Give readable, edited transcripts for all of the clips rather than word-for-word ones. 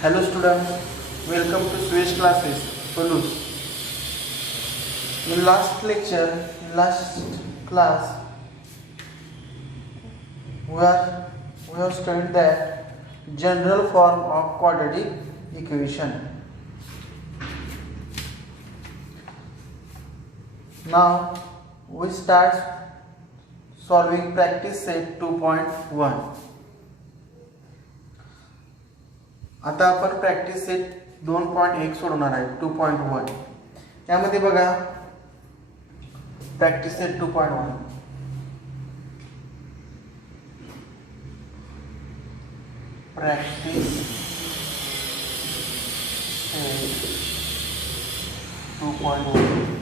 Hello students, welcome to Swiss classes. Polus. In last class, we have studied that general form of quadratic equation. Now we start solving practice set 2.1. आता आपण practice set 2.1 सोडवणार आहे 2.1. यामध्ये बघा practice set 2.1 practice set 2.1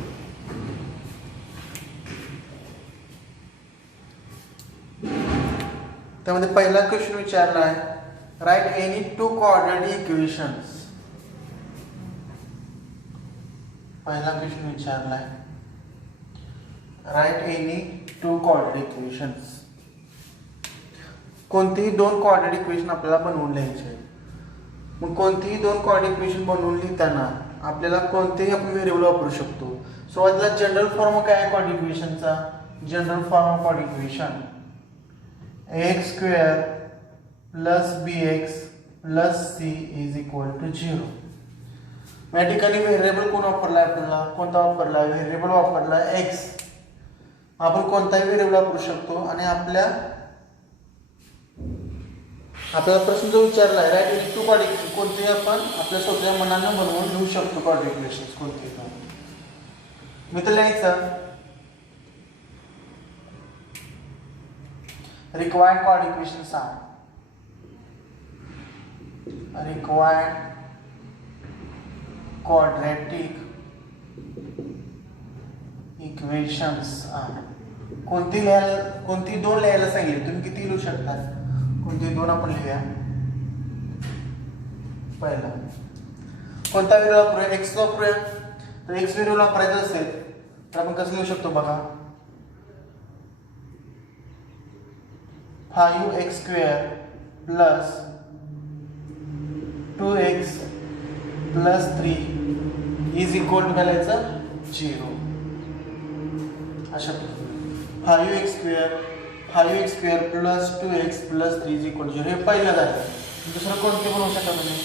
त्यामध्ये पहिला question विचारला आहे Write any two quadratic equations. पहिला क्वेश्चन विचारला आहे Write any two quadratic equations. कोणतीही दोन quadratic equation आपल्याला बनवून लिहायचे. मग कोणतीही दोन quadratic equation बनवून लिहिताना आपल्याला कोणतेही आपण व्हेरिएबल वापरू शकतो. सुरुवातीला जनरल फॉर्म काय आहे quadratic equationचा? General form of quadratic equation ax square plus bx plus c is equal to 0. या ठिकाणी व्हेरिएबल कोण वापरला आहे? आपल्याला कोणता वापरला आहे? व्हेरिएबल वापरला आहे x. आपण कोणताही व्हेरिएबल वापरू शकतो आणि आपल्याला प्रश्न जो विचारला आहे राईट एनी टू क्वाड्रेटिक कोणतेही आपण आपल्या स्वतःच्या मनाने बनवून लिहू शकतो क्वाड्रेटिक इक्वेशन्स कोणतेही. मी तर लिहायचं required quadratic equations are required quadratic equations are कोणती दोन लिहायला सांगितले तुम्ही किती लिहू शकता? कोणती दोन आपण लिहूया. पहिला कोणता व्हेरिएबल वापरूया? x वापरूया. तर x व्हेरिएबल वापरायचा असेल तर आपण कसं लिहू शकतो बघा 5x square plus 2x plus 3 is equal to काय लिहायचं 0. अशा 5x square plus 2x plus 3 is equal to 0 हे पहिलं झालं. दुसरं कोणते बनवू शकता तुम्ही?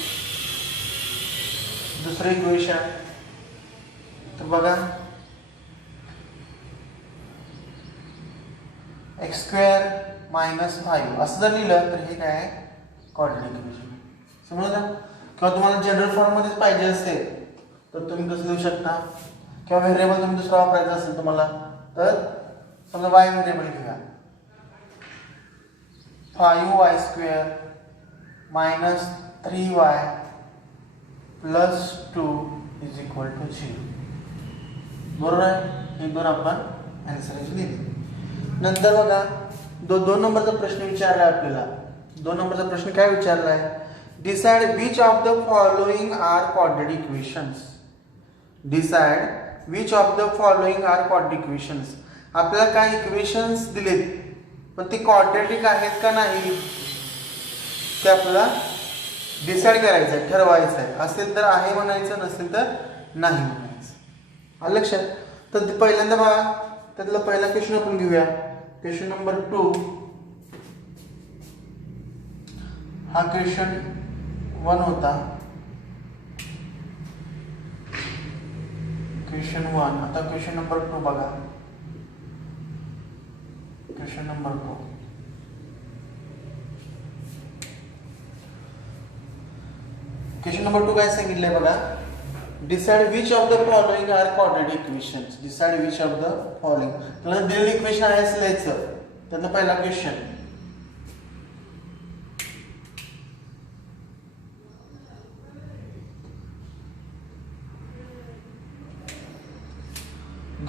दुसरं इक्वेशन तर बघा x square minus 5 असं जर लिहिलं तर हे काय आहे? Quadratic equation. समजलं? किंवा तुम्हाला जनरल फॉर्म मध्येच पाहिजे असेल तर तुम्ही कसं लिहू शकता? किंवा व्हेरिएबल तुम्ही दुसरा वापरायचा असेल तुम्हाला तर समजा y व्हेरिएबल घेऊया 5y square minus 3y plus 2 is equal to 0. बरोबर आहे? हे दोन आपण आन्सर लिहिले. नंतर बघा दोन नंबरचा प्रश्न विचारला आहे आपल्याला. दोन नंबरचा प्रश्न काय विचारला आहे? Decide which of the following are quadratic equations. Decide which of the following are quadratic equations. आपल्याला काय इक्वेशन्स दिलेत पण ते क्वाड्रेटिक आहेत का नाही ते आपल्याला डिसाइड करायचं आहे, ठरवायचं आहे. असेल तर आहे म्हणायचं, नसेल तर नाही म्हणायचं. आलं लक्षात? तर पहिल्यांदा बघा त्यातला पहिला क्वेश्चन आपण घेऊया. क्वेश्चन नंबर 2 हा क्वेश्चन 1 होता. क्वेश्चन 1 आता क्वेश्चन नंबर 2 बघा. क्वेश्चन नंबर 2 क्वेश्चन नंबर 2 काय सांगितलंय बघा. Decide which of the following are quadratic equations. Decide which of the following त्याला दिलेलं इक्वेशन आहे असं लिहायचं. त्यातला पहिला क्वेश्चन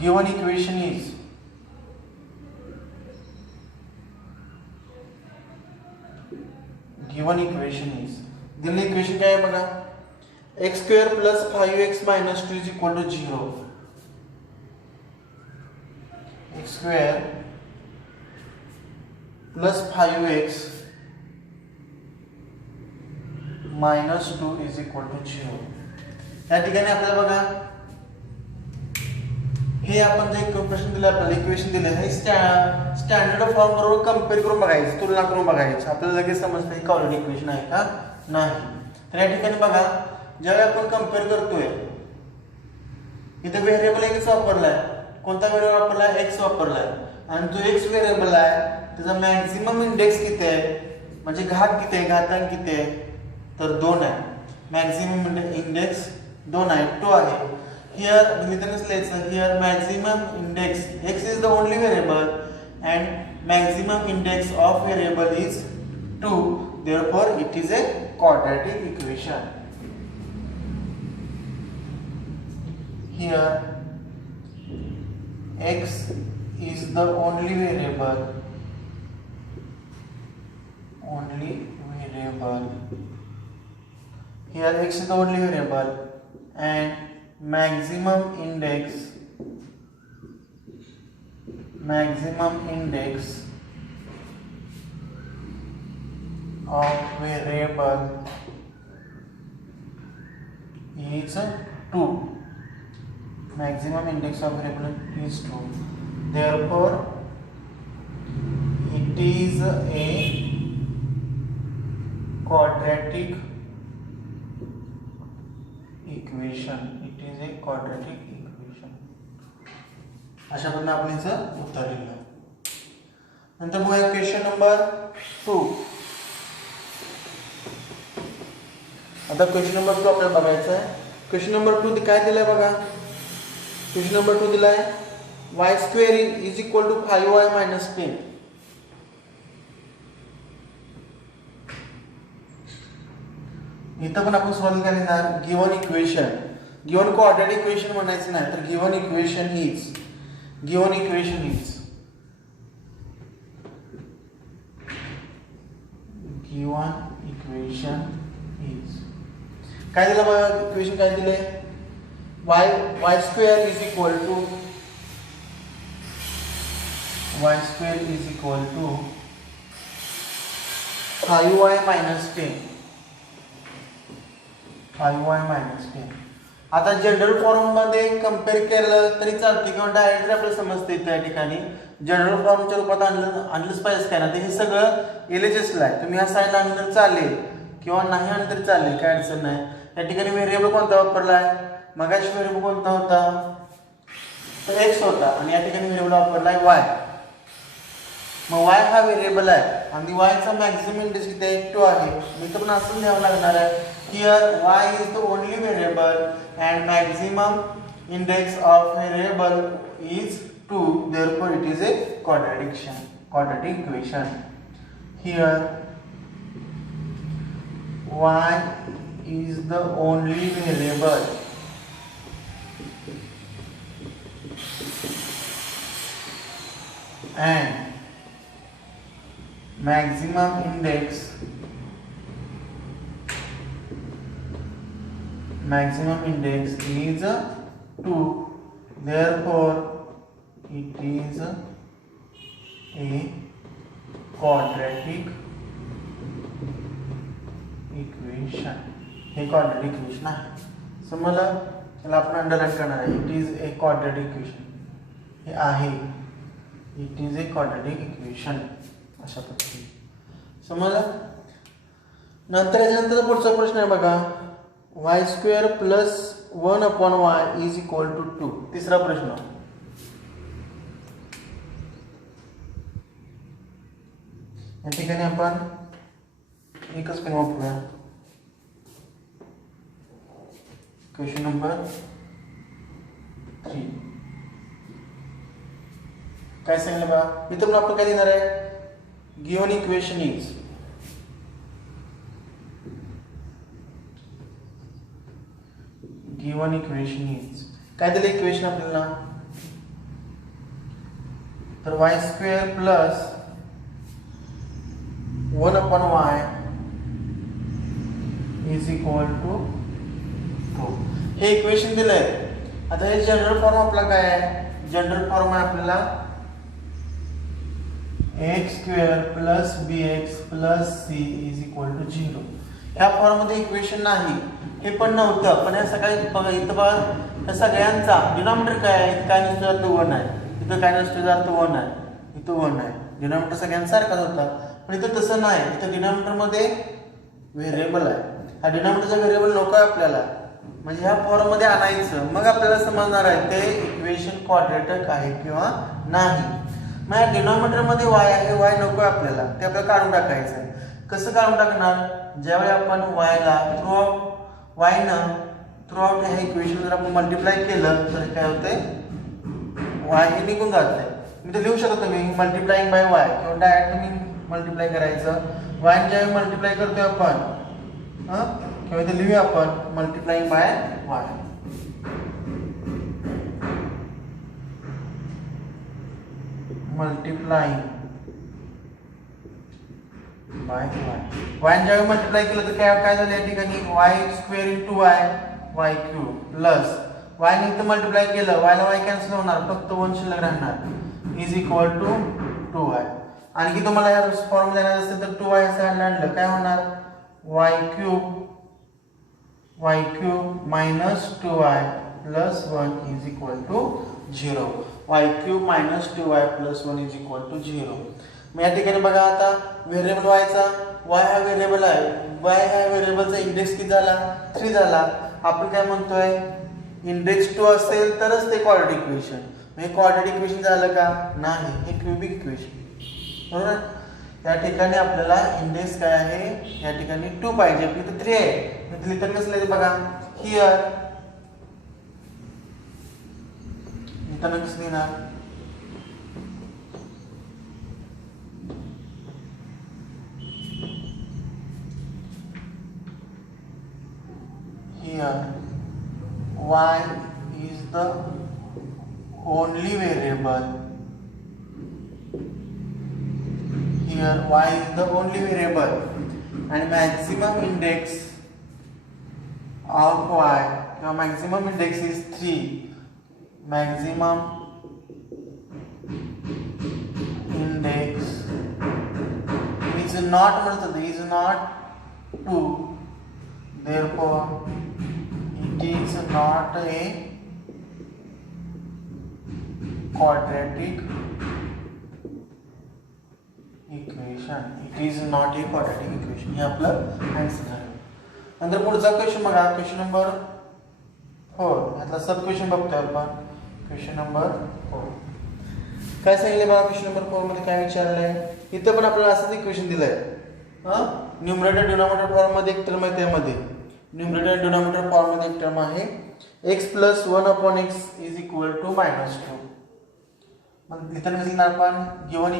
given equation is दिलेलं इक्वेशन काय आहे बघा x square plus 5x minus 2 is equal to 0. x square plus 5x minus 2 is equal to 0. या ठिकाणी आपल्याला बघा हे आपण जे प्रश्न दिले आपल्याला इक्वेशन दिले हे स्टँडर्ड फॉर्म बरोबर कंपेअर करून बघायचं, तुलना करून बघायचं. आपल्याला लगेच समजतं हे क्वाड्रॅटिक इक्वेशन आहे का नाही. तर या ठिकाणी बघा ज्यावेळी आपण कंपेअर करतोय इथे व्हेरिएबल x वापरलाय. कोणता व्हेरिएबल वापरलाय? x वापरलाय. आणि जो x व्हेरिएबल आहे त्याचा मॅक्झिमम इंडेक्स किती आहे, म्हणजे घात किती आहे, घातांक किती आहे, तर 2 आहे. मॅक्झिमम इंडेक्स 2 आहे, 2 आहे. Here here maximum index x is the only variable and maximum index of variable is 2, therefore it is a quadratic equation. Here x is the only variable here x is the only variable and maximum index of variable is 2. Maximum index of variable is 2. Therefore, it is a quadratic equation. अशा पद्धतीने आपण याचं उत्तर लिहिलं. नंतर बघूया question number 2. आता question number 2 आपल्याला बघायचं आहे. क्वेश्चन नंबर 2 काय दिलंय बघा. क्वेश्चन नंबर 2 दिलाय y² is equal to 5y minus 10. इथं पण आपण सॉल्व्ह काय लिहिणार, given equation. Given quadratic equation म्हणायचं नाही तर गिव्हन इक्वेशन इज काय दिलं बघा. इक्वेशन काय दिले, y² is equal to 5y minus 10. आता जनरल फॉर्म मध्ये कंपेअर केलं तरी चालते किंवा डायरेक्टली आपल्याला समजते. त्या ठिकाणी जनरल फॉर्मच्या रूपात आणलंच पाहिजे काय ना. ते हे सगळं LHS ला आहे. तुम्ही ह्या साईडला आणलं तर चालेल किंवा नाही आणलं तरी चालेल, काय अडचण नाही. या ठिकाणी व्हेरिएबल कोणता वापरला आहे, मगाशी व्हेरिएबल कोणता होता, तर x होता आणि या ठिकाणी व्हेरिएबल वापरलाय y. मग y हा व्हेरिएबल आहे आणि y चा मॅक्सिमम इंडेक्स किती आहे, 2 आहे. मी तर पण असं लिहावं लागणार आहे. Here y is the only variable and maximum index of variable is 2, therefore it is a quadratic equation. Here y is the only variable and maximum index is 2, therefore it is a quadratic equation. हे quadratic equation आहे. समजलं, त्याला आपण underline करणार आहे. It is a quadratic equation. हे आहे, it is a quadratic equation. अशा पद्धतीने समजलं. नंतर याच्यानंतर पुढचा प्रश्न आहे बघा, y² plus 1/y is equal to 2. तिसरा प्रश्न. या ठिकाणी आपण एकच पेन वापरूया. क्वेश्चन नंबर 3 काय सांगितलं बघा. इथं पण आपण काय देणार आहे, गिव्हन इक्वेशन इज काय दिलं इक्वेशन आपल्याला, तर y² plus 1/y is equal to 2. हे इक्वेशन दिलंय. आता हे जनरल फॉर्म आपला काय आहे, जनरल फॉर्म आहे आपल्याला x square plus bx plus c is equal to 0. ह्या फॉर्ममध्ये इक्वेशन नाही, हे पण नव्हतं, पण या सगळ्या बघा इथं बघा या सगळ्यांचा डिनॉमिनेटर काय आहे, इथं काय नसतो जर तो 1 आहे, इथं काय नसतो जर तो 1 आहे, इथं 1 आहे. डिनॉमिनेटर सगळ्यांसारखाच होता, पण इथं तसं नाही. इथं डिनॉमिनेटरमध्ये व्हेरिएबल आहे. हा डिनॉमिनेटरचा व्हेरिएबल नको आहे आपल्याला, म्हणजे ह्या फॉर्ममध्ये आणायचं, मग आपल्याला समजणार आहे ते इक्वेशन क्वाड्रॅटिक आहे किंवा नाही. मग या डिनॉमिनेटरमध्ये y आहे, y नको आहे आपल्याला, ते आपल्याला काढून टाकायचं आहे. कसं काढून टाकणार? ज्यावेळी आपण y ला थ्रू आउट ह्या इक्वेशन जर आपण मल्टिप्लाय केलं तर काय होतंय, y हे निघून जातंय. मी ते लिहू शकतो तुम्ही मल्टिप्लाइंग बाय y, किंवा डायरेक्ट तुम्ही मल्टिप्लाय करायचं. y ज्यावेळी मल्टिप्लाय करतोय आपण किंवा इथे लिहूया आपण multiplying by y. Multiplying by y ज्यावेळी मल्टिप्लाय केलं तर काय झालं या ठिकाणी y square into y cube plus y ने इथं मल्टिप्लाय केलं, y ला y कॅन्सल होणार, फक्त 1 शिल्लक राहणार इज इक्वल टू 2y. आणखी तुम्हाला या फॉर्म देणार असेल तर 2y साइडला आणलं काय होणार, y cube minus 2y plus 1 is equal to 0. y cube minus 2y plus 1 is equal to 0. मग या ठिकाणी बघा आता व्हेरिएबल y चा, y हा व्हेरिएबल आहे, y ह्या व्हेरिएबलचा इंडेक्स किती झाला, 3 झाला. आपण काय म्हणतोय, इंडेक्स 2 असेल तरच ते क्वाड्रॅटिक इक्वेशन. हे क्वाड्रॅटिक इक्वेशन झालं का, नाही, हे क्यूबिक इक्वेशन. बरोबर. या ठिकाणी आपल्याला इंडेक्स काय आहे, या ठिकाणी 2 पाहिजे, आपली तर 3 आहे. मी लिहिताना कसं लिहायचं बघा, हिअर लिहिताना कसं लिहिणार, here y is the only variable. Here y is the only variable and maximum index of y, your maximum index is 3. Maximum index is not 2. Therefore it is not a quadratic equation. It is not a quadratic equation. हे आपलं answer आहे. नंतर पुढचा question बघा, question number 4. यातला सब question बघतोय आपण. Question number 4 काय सांगितले बघा. क्वेश्चन नंबर 4 मध्ये काय विचारलंय, इथं पण आपल्याला असंच इक्वेशन दिलंय. न्यूमरेटर डिनॉमिनेटर फॉर्म मध्ये एक टर्म आहे, त्यामध्ये न्यूमरेटर डिनॉमिनेटर फॉर्म मध्ये एक टर्म आहे x plus 1 upon x is equal to -2. मग लिहिताना कसं लिहिणार आपण, given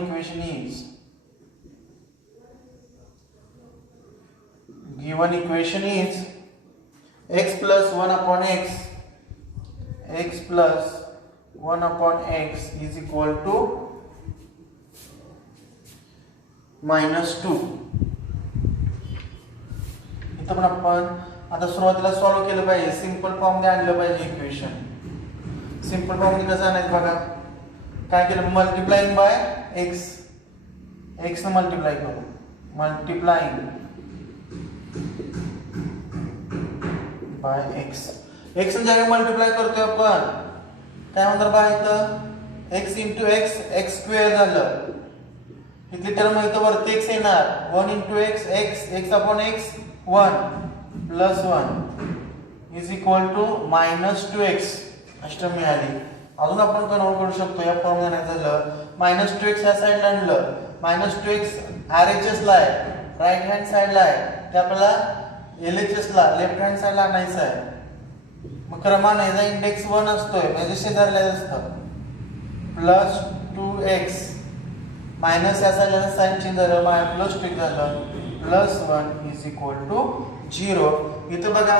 equation is x plus 1 upon x plus 1 upon x is equal to -2. इथं पण आपण आता सुरुवातीला सॉल्व्ह केलं पाहिजे, सिंपल फॉर्म मध्ये आणलं पाहिजे इक्वेशन. सिंपल फॉर्म मध्ये कसं आणायचं बघा, काय केलं, मल्टिप्लाइंग बाय x ने मल्टिप्लाय करू, मल्टिप्लाइंग बाय x ने ज्यावेळी मल्टिप्लाय करतोय आपण काय म्हणतात बघा, इथं x इंटू x स्क्वेअर झालं, इथली टर्म इथं वरती x येणार, 1 into x upon x 1 plus 1 is equal to -2x अष्टम मिळाली. अजून आपण कन्वर्ट करू शकतो या फॉर्म मध्ये झालं, -2x ह्या साइडला आणलं, -2x RHS ला आहे, राईट हँड साइडला आहे, ते आपल्याला LHS ला लेफ्ट हँड साइडला आणायचं आहे. मग क्रमाने याचा इंडेक्स 1 असतोय, म्हणजे शेजारला असतं, प्लस 2x मायनस या साइडला साइन चेंज झालं, प्लस 2 झालं, प्लस 1 इज इक्वल टू 0. इथं बघा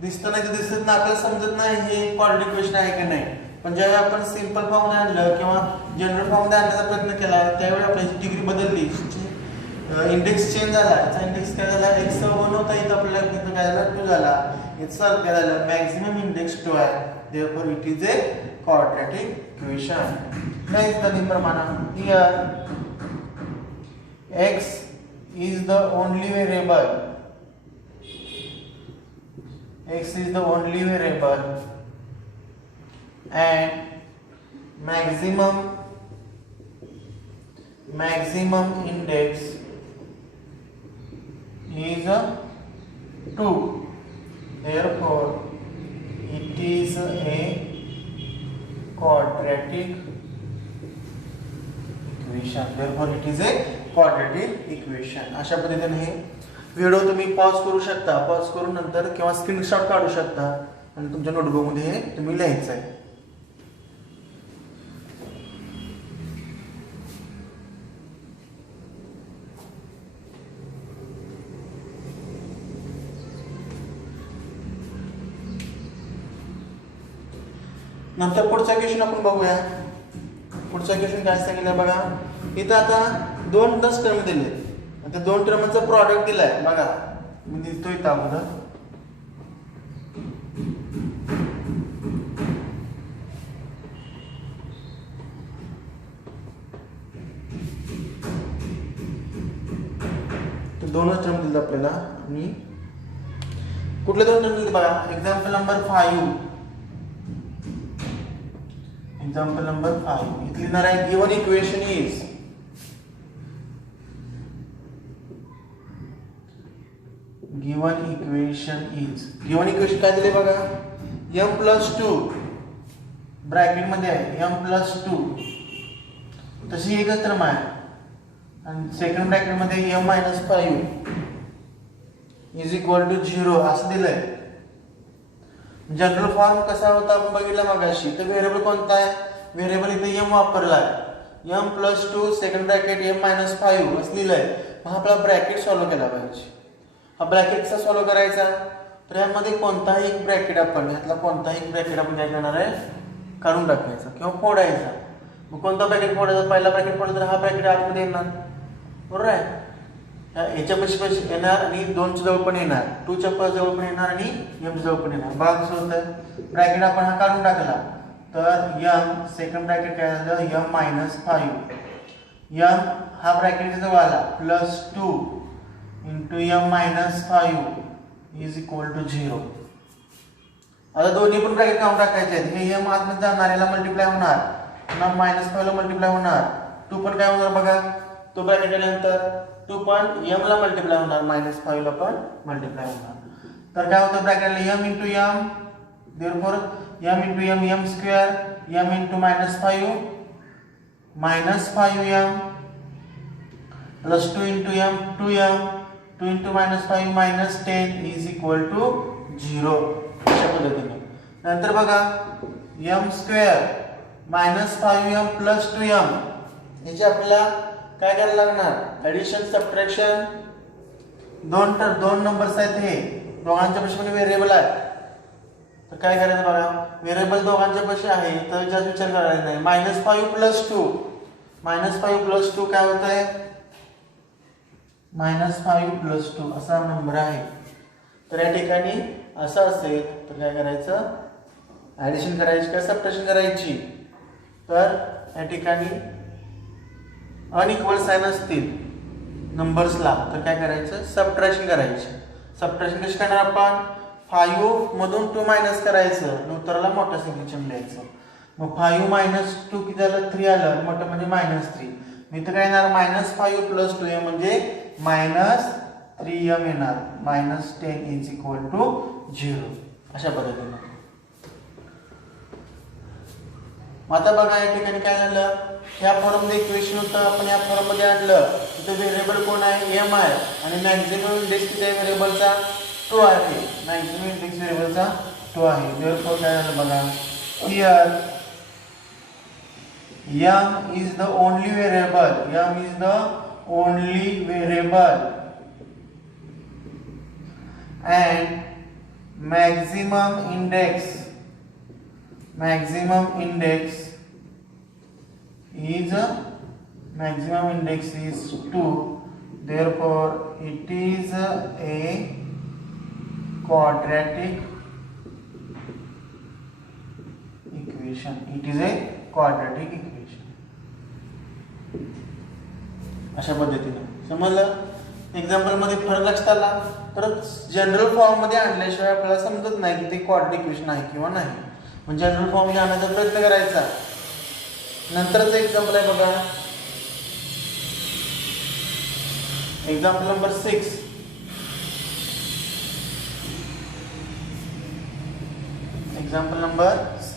दिसतं नाही तर दिसत नाही, आपल्याला समजत नाही हे क्वाड्रॅटिक इक्वेशन आहे की नाही. पण ज्यावेळी आपण सिंपल फॉर्म मध्ये आणलं किंवा जनरल फॉर्म मध्ये आणण्याचा प्रयत्न केला त्यावेळी आपली डिग्री बदलली, इंडेक्स चेंज झाला. याचा इंडेक्स काय झाला, x 1 होता, इथं आपल्याला इथं काय झाला 2 झाला. याचा काय झालं, मॅक्सिमम इंडेक्स 2 आहे, therefore it is a quadratic equation. Next the प्रमाण here x is the only variable, x is the only variable and maximum index is 2, therefore it is a quadratic equation. Therefore it is a quadratic equation. अशा पद्धतीने हे video तुम्ही pause करू शकता, pause करून नंतर किंवा स्क्रीनशॉट काढू शकता आणि तुमच्या नोटबुक मध्ये हे तुम्ही लिहायचं आहे. नंतर पुढचा क्वेश्चन आपण बघूया. पुढचा क्वेश्चन काय सांगितलं बघा. इथं आता 2 टर्म दिले, आता 2 टर्मचा प्रॉडक्ट दिलाय बघा. मी दिसतो इथं अगोदर तर 2च टर्म दिले आपल्याला. आणि कुठले 2 टर्म दिले बघा. एक्झाम्पल नंबर 5, example number 5 इथे लिहिणार आहे given equation is काय दिले बघा. m+2 ब्रॅकेट मध्ये आहे m+2 तशी एकच टर्म आहे आणि सेकंड ब्रॅकेट मध्ये m-5 = 0 असं दिलंय. जनरल फॉर्म कसा होता आपण बघितला मगाशी. तर व्हेरिएबल कोणता आहे. व्हेरिएबल इथे m वापरलाय. m+2 सेकंड ब्रॅकेट m-5 असं लिहिलंय. मग आपला ब्रॅकेट सॉल्व्ह केला पाहिजे. हा ब्रॅकेट कसा सॉल्व्ह करायचा. तर यामध्ये कोणताही एक ब्रॅकेट आपण यातला कोणताही ब्रॅकेट आपण काय करणार आहे काढून टाकायचा किंवा फोडायचा. मग कोणता ब्रॅकेट फोडायचा. पहिला ब्रॅकेट फोडला तर हा ब्रॅकेट आतमध्ये येणार बरोबर आहे. याच्या पशी येणार आणि 2 च्या जवळ पण येणार, 2 च्या जवळ पण येणार आणि m च्या जवळ पण येणार. बघा कसं होतं. ब्रॅकेट आपण हा काढून टाकला तर m सेकंड ब्रॅकेट काय झालं m-5 m हा ब्रॅकेटच्या जवळ आला +2 × m-5 = 0. आता दोन्ही पण ब्रॅकेट काढून टाकायचे आहेत. हे m आतमध्ये जाणार, याला मल्टिप्लाय होणार, पुन्हा -5 ला मल्टिप्लाय होणार. 2 पण काय होणार बघा. तो ब्रॅकेट आल्यानंतर 2 पण m ला मल्टिप्लाय होणार, -5 ला पण मल्टिप्लाय होणार. तर काय होतं ब्रॅकेटला m × m, therefore m × m m2, m × -5 -5m + 2 × m 2m 2 × -5 -10 = 0. अशा पद्धतीने. नंतर बघा m² -5m + 2m याची आपल्याला काय करायला लागणार. Addition subtraction. 2 नंबर्स आहेत, हे दोघांच्या पाशी व्हेरिएबल आहे. तर काय करायचं बघा. व्हेरिएबल दोघांच्या पाशी आहे तर जास्त विचार करायचा नाही. -5 + 2 -5 + 2 काय होत आहे. -5 + 2 असा नंबर आहे. तर या ठिकाणी असं असेल तर काय करायचं. ऍडिशन करायची का सबट्रॅक्शन करायची. तर या ठिकाणी अनइक्वल साइन असतील नंबर्सला तर काय करायचं सबट्रॅक्शन करायची. सबट्रॅक्शन कशी करणार आपण. 5 मधून 2 मायनस करायचं आणि उत्तराला मोठा संख्येने लिहायचं. मग 5 - 2 किती झालं 3 आलं. मोठं म्हणजे -3. मी इथं काय येणार -5 + 2m म्हणजे -3m येणार. -10 = 0. अशा पद्धतीने. आता बघा या ठिकाणी काय झालं. ह्या फॉर्म मध्ये इक्वेशन होतं आपण या फॉर्म मध्ये आणलं. इथे व्हेरिएबल कोण आहे m आहे आणि मॅक्सिमम इंडेक्स किती आहे व्हेरिएबलचा 2 आहे. मॅक्सिमम इंडेक्स व्हेरिएबलचा 2 आहे. therefore काय झालं बघा. here m is the only variable, m is the only variable and maximum index is 2, therefore it is a quadratic equation. अशा पद्धतीने समजलं? एक्झाम्पल मध्ये फरक लक्षात आला तर जनरल फॉर्म मध्ये आणल्याशिवाय आपल्याला समजत नाही की ते क्वाड्रॅटिक इक्वेशन आहे किंवा नाही. म्हणजे जनरल फॉर्म मध्ये आणण्याचा प्रयत्न करायचा. नंतरच एक्झाम्पल आहे बघा, एक्झाम्पल नंबर 6. Example number 6.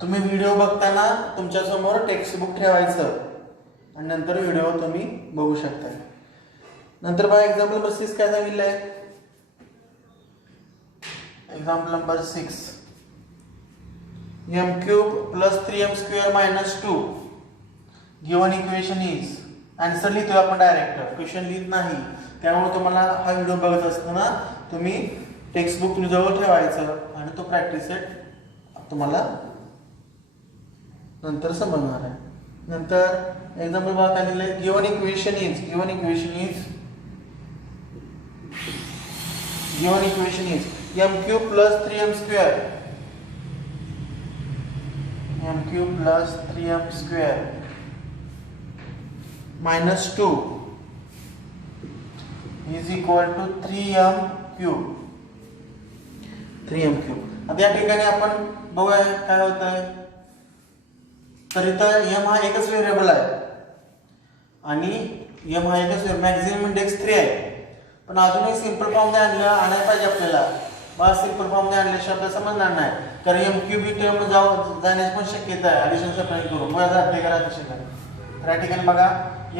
तुम्ही व्हिडिओ बघताना तुमच्या समोर टेक्स्ट बुक ठेवायचं आणि नंतर व्हिडिओ तुम्ही बघू शकता. नंतर बघा एक्झाम्पल नंबर 6 काय सांगितलंय. Example number 6, m cube plus 3m square minus 2 given equation is. Answer लिहितो आपण डायरेक्ट, क्वेश्चन लिहित नाही. त्यामुळे तुम्हाला हा व्हिडिओ बघत असताना तुम्ही टेक्स्ट बुक जवळ ठेवायचं आणि तो प्रॅक्टिस सेट तुम्हाला नंतर समजणार आहे. नंतर एक्झाम्पल बघा काय दिलंय, given equation is m cube plus 3m square minus 2 is equal to 3m cube. आता या ठिकाणी आपण बघूया काय होत आहे. तर इथं m हा एकच व्हेरिएबल आहे आणि m हा एकच मॅक्झिमम इंडेक्स 3 आहे. पण अजूनही सिंपल फॉर्म मध्ये आणायला पाहिजे आपल्याला. बस सिंपल फॉर्म मध्ये आणल्याशिवाय आपल्याला समजणार नाही. कारण m क्यूब ही टर्म जाण्याची पण शक्यता आहे. ॲडिशन सबट्रॅक्ट करून बघा जाते करा तशी करा. तर या ठिकाणी बघा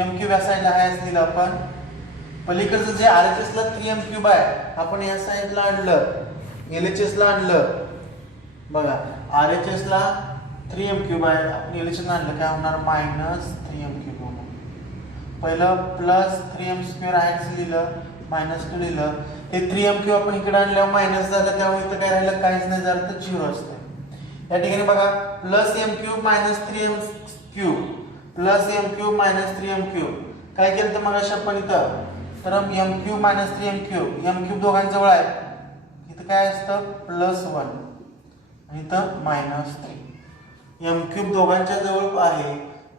m क्यूब या साईडला आहे असं दिलं आपण. पलीकडचं जे RHS ला 3m क्यूब आहे आपण या साईडला आणलं, LHS ला आणलं. बघा RHS ला 3m क्यूब आहे, आपण LHS ला आणलं काय होणार -3m क्यूब होणार. पहिलं प्लस 3m स्क्वेअर आहे असं लिहिलं, -2 लिहिलं. हे 3m क्यूब आपण इकडे आणल्यावर मायनस झालं, त्यामुळे इथं काय राहिलं काहीच नाही झालं तर 0 असतं. या ठिकाणी बघा plus m cube -3m cube plus m cube -3m cube काय केलं तर मग आपण इथं तर m cube -3m cube m cube दोघांजवळ आहे, इथं काय असतं +1 आणि इथं -3. m क्यूब दोघांच्या जवळ आहे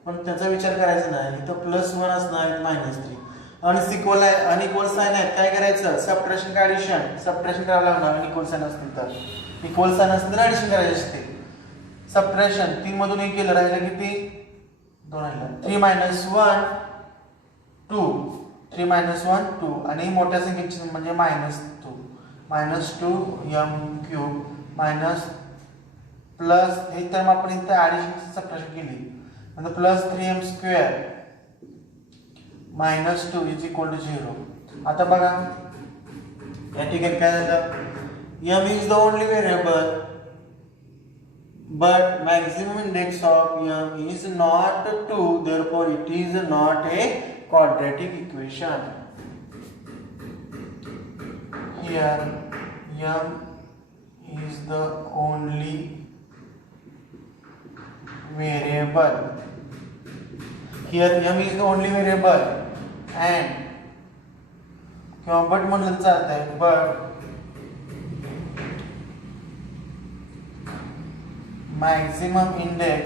पण त्याचा विचार करायचा नाही. इथं +1 असणार -3 आणि सिक्वल आहे अनइक्वल साइन आहे. काय करायचं सबट्रॅक्शन का ॲडिशन, सबट्रॅक्शन करावं लागणार. अनइक्वल साइन असतील तर, इक्वल साइन असतील तर ॲडिशन करायची असते. सबट्रॅक्शन 3 मधून 1 केलं राहिलं किती 2 राहिलं. 3 - 2 3 - 1 2 आणि मोठ्या संख्येची म्हणजे -2 m क्यूब मायनस प्लस हे टर्म आपण इथे ॲडिशन सबट्रॅक्शन केली म्हणजे plus 3m square -2 is equal to 0. आता बघा या ठिकाणी काय झालं, m is the only variable but maximum index of m is not 2, therefore it is not a quadratic equation. Here m is the only variable. Here m is the only variable and किंवा but म्हणलं चालतंय but maximum index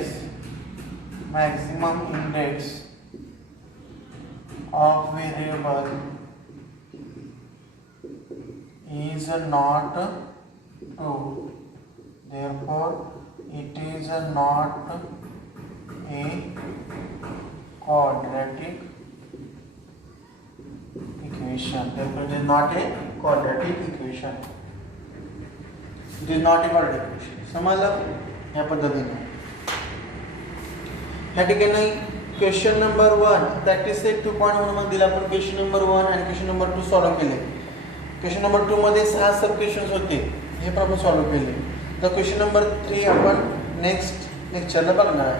of variable is not 2, therefore it is not a quadratic equation. Therefore it is not a quadratic equation. It is not a quadratic equation. समजलं या पद्धतीने. या ठिकाणी question number 1 practice set 2.1 मध्ये दिला. आपण question number 1 आणि question number 2 solve केले. क्वेश्चन नंबर 2 मध्ये 6 सब क्वेश्चन्स होते, हे पण आपण सॉल्व्ह केले. तर क्वेश्चन नंबर 3 आपण नेक्स्ट लेक्चरला बघणार आहे.